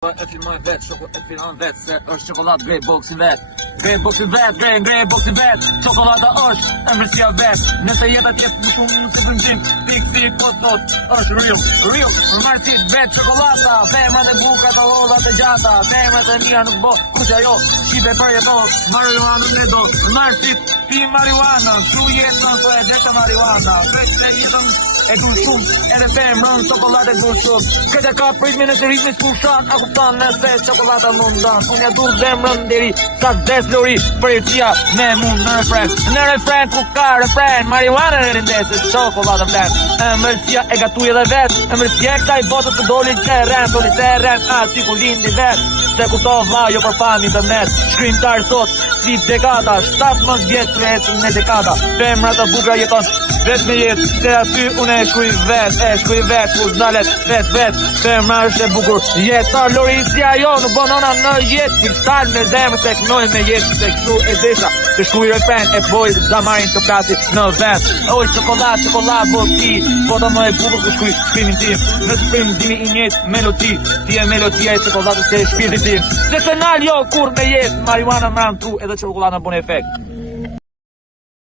E filmoj vet, e filmon vet, se është çokoladë Grey Boxin vet. Grey Boxin vet, Grey Boxin vet. Çokolada është ëmbëlsia vet. Nëse jeta ti më shumë se vëndim, tik pot, është real. Romantik vet çokolada, femrat e bukura të holla të gjata, femrat e mia nuk bë, kush ajo, shipe për jeto, marijuana në do, martit, pi marijuana, çu jetën po e deta marijuana, se jetën e du shumë, edhe femrën çokoladë du shumë. Këtë ka pritmin e të ritmit pushat, a kupton nëse çokolada mundan. Unë ja du zemrën deri sa des lori, për e tia me mund në refren. Në refren ku ka refren, marijuana në rindese, çokolada vlet. Ëmbëlsia e gatuj edhe vet, ëmbëlsia e kësaj botës të doli të ren, si ku lindi vet. Se kuptov ma jo për fami të net, shkrimtar sot, si dekada, 17 vjetë në dekada. Femrat të bukra jeton vet me jetë, se aty unë e shkuj vet, ku dalet vet, femra është e bukur, jetë, Lorisja jo, nuk bonona në jetë, kristal me zemrë, se kënoj me jetë, se kështu e desha, të shkuj refren, e boj zamarin të plati në vend, oj, çokolad, bo ti, po të më e bukur ku shkrimin tim, në shkrim dimi i njët, melodi, ti e melodia e çokoladës e shpirtin tim, se se nal jo, kur me jetë, marijuana më ranë tru, edhe çokolada bën efekt.